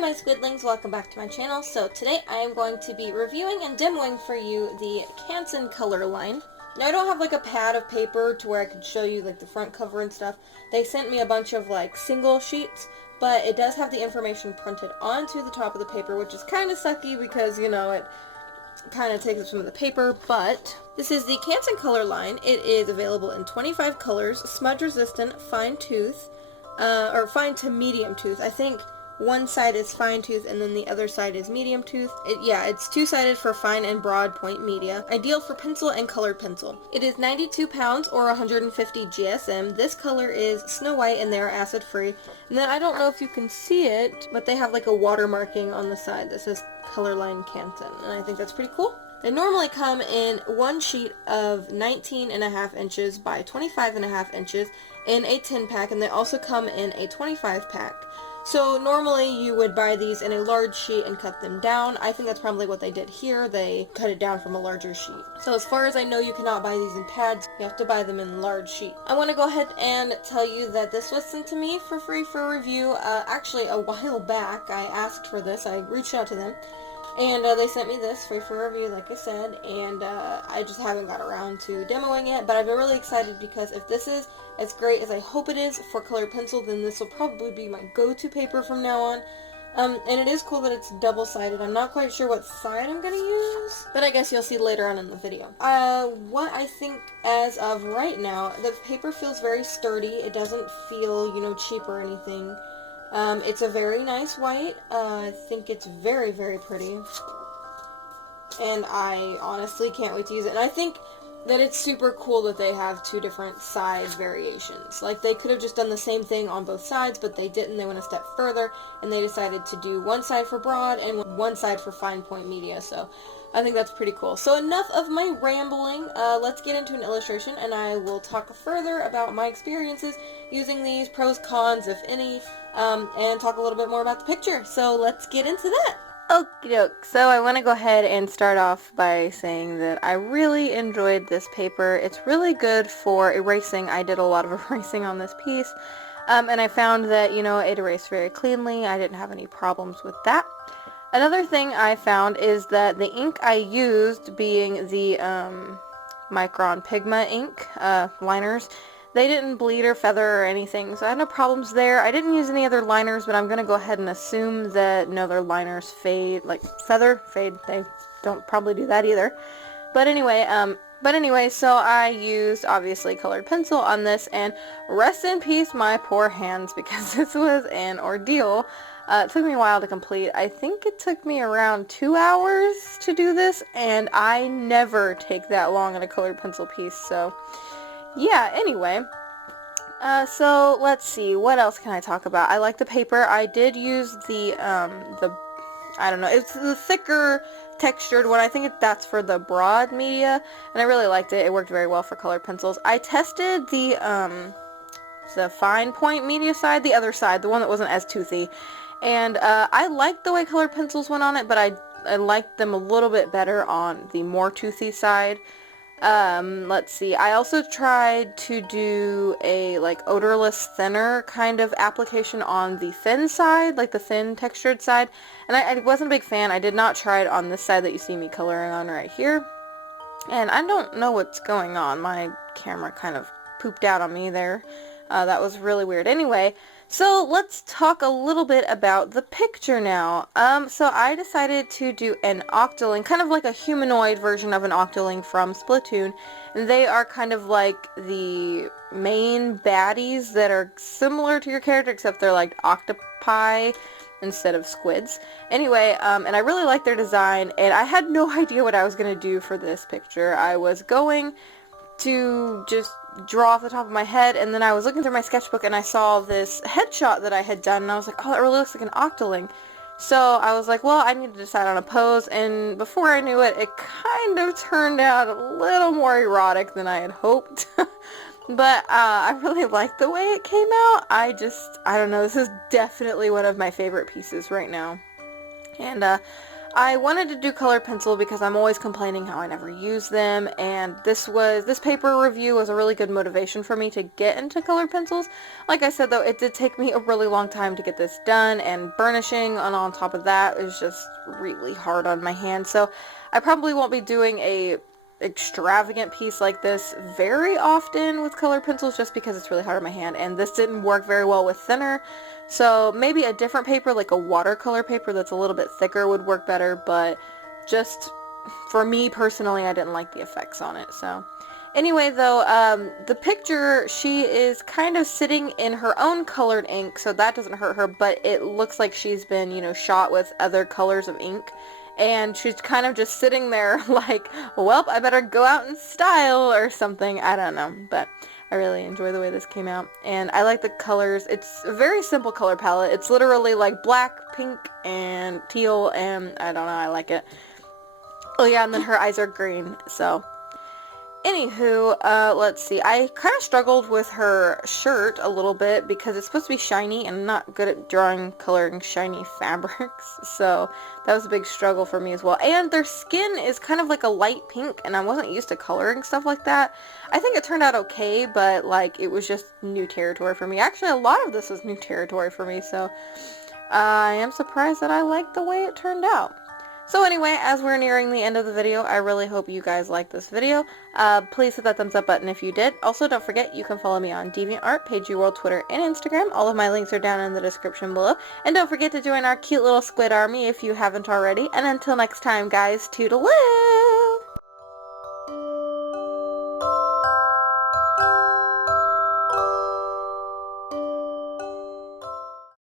my Squidlings, welcome back to my channel. So today I am going to be reviewing and demoing for you the Canson Colorline. Now I don't have like a pad of paper to where I could show you like the front cover and stuff. They sent me a bunch of like single sheets, but it does have the information printed onto the top of the paper, which is kind of sucky because, you know, it kind of takes up some of the paper. But this is the Canson Colorline. It is available in 25 colors, smudge resistant, fine tooth, or fine to medium tooth. I think one side is fine tooth and then the other side is medium tooth. It's two-sided for fine and broad point media. Ideal for pencil and colored pencil. It is 92 pounds or 150 GSM. This color is Snow White and they are acid free. And then I don't know if you can see it, but they have like a water marking on the side that says Colorline Canson, and I think that's pretty cool. They normally come in one sheet of 19.5 inches by 25.5 inches in a 10 pack, and they also come in a 25 pack. So normally you would buy these in a large sheet and cut them down. I think that's probably what they did here. They cut it down from a larger sheet. So as far as I know, you cannot buy these in pads. You have to buy them in large sheet. I want to go ahead and tell you that this was sent to me for free for review. Actually, a while back, I asked for this. I reached out to them. And they sent me this free for review, like I said, and I just haven't got around to demoing it, but I've been really excited because if this is as great as I hope it is for colored pencil, then this will probably be my go-to paper from now on. And it is cool that it's double-sided. I'm not quite sure what side I'm going to use, but I guess you'll see later on in the video. What I think as of right now, the paper feels very sturdy. It doesn't feel, you know, cheap or anything. It's a very nice white. I think it's very, very pretty. And I honestly can't wait to use it. And I think that it's super cool that they have two different side variations. Like, they could have just done the same thing on both sides, but they didn't. They went a step further, and they decided to do one side for broad and one side for fine point media. So I think that's pretty cool. So enough of my rambling. Let's get into an illustration, and I will talk further about my experiences using these, pros, cons, if any, and talk a little bit more about the picture. So let's get into that. Okie doke. So I want to go ahead and start off by saying that I really enjoyed this paper. It's really good for erasing. I did a lot of erasing on this piece, and I found that, you know, it erased very cleanly. I didn't have any problems with that. Another thing I found is that the ink I used, being the Micron Pigma ink liners, they didn't bleed or feather or anything, so I had no problems there. I didn't use any other liners, but I'm going to go ahead and assume that no other liners fade, like feather, fade, they don't probably do that either. But anyway, so I used, obviously, colored pencil on this, and rest in peace my poor hands, because this was an ordeal. It took me a while to complete. I think it took me around 2 hours to do this, and I never take that long on a colored pencil piece, so yeah, anyway. So let's see, what else can I talk about? I like the paper. I did use the I don't know, it's the thicker textured one. I think that's for the broad media, and I really liked it. It worked very well for colored pencils. I tested the fine point media side, the other side, the one that wasn't as toothy, and I liked the way colored pencils went on it, but I liked them a little bit better on the more toothy side. Let's see, I also tried to do a, like, odorless thinner kind of application on the thin side, like the thin textured side, and I wasn't a big fan. I did not try it on this side that you see me coloring on right here, and I don't know what's going on. My camera kind of pooped out on me there. That was really weird. Anyway, so let's talk a little bit about the picture now. So I decided to do an Octoling, kind of like a humanoid version of an Octoling from Splatoon. And they are kind of like the main baddies that are similar to your character, except they're like octopi instead of squids. Anyway, and I really like their design, and I had no idea what I was going to do for this picture. I was going to just draw off the top of my head, and then I was looking through my sketchbook and I saw this headshot that I had done, and I was like, oh, that really looks like an Octoling. So I was like, well, I need to decide on a pose, and before I knew it, it kind of turned out a little more erotic than I had hoped. But I really liked the way it came out. I don't know, this is definitely one of my favorite pieces right now. And I wanted to do colored pencil because I'm always complaining how I never use them, and this paper review was a really good motivation for me to get into colored pencils. Like I said though, it did take me a really long time to get this done, and burnishing on top of that is just really hard on my hand, so I probably won't be doing a extravagant piece like this very often with colored pencils just because it's really hard on my hand, and this didn't work very well with thinner, so maybe a different paper like a watercolor paper that's a little bit thicker would work better, but just for me personally I didn't like the effects on it. So anyway though, the picture, she is kind of sitting in her own colored ink, so that doesn't hurt her, but it looks like she's been, you know, shot with other colors of ink. And she's kind of just sitting there like, well, I better go out in style or something. I don't know, but I really enjoy the way this came out. And I like the colors. It's a very simple color palette. It's literally like black, pink, and teal, and I don't know, I like it. Oh yeah, and then her eyes are green, so... Anywho, let's see. I kind of struggled with her shirt a little bit because it's supposed to be shiny, and I'm not good at coloring shiny fabrics, so that was a big struggle for me as well. And their skin is kind of like a light pink, and I wasn't used to coloring stuff like that. I think it turned out okay, but like it was just new territory for me. Actually, a lot of this was new territory for me, so I am surprised that I liked the way it turned out. So anyway, as we're nearing the end of the video, I really hope you guys liked this video. Please hit that thumbs up button if you did. Also, don't forget, you can follow me on DeviantArt, PageUworld, Twitter, and Instagram. All of my links are down in the description below. And don't forget to join our cute little squid army if you haven't already. And until next time, guys, toodaloo!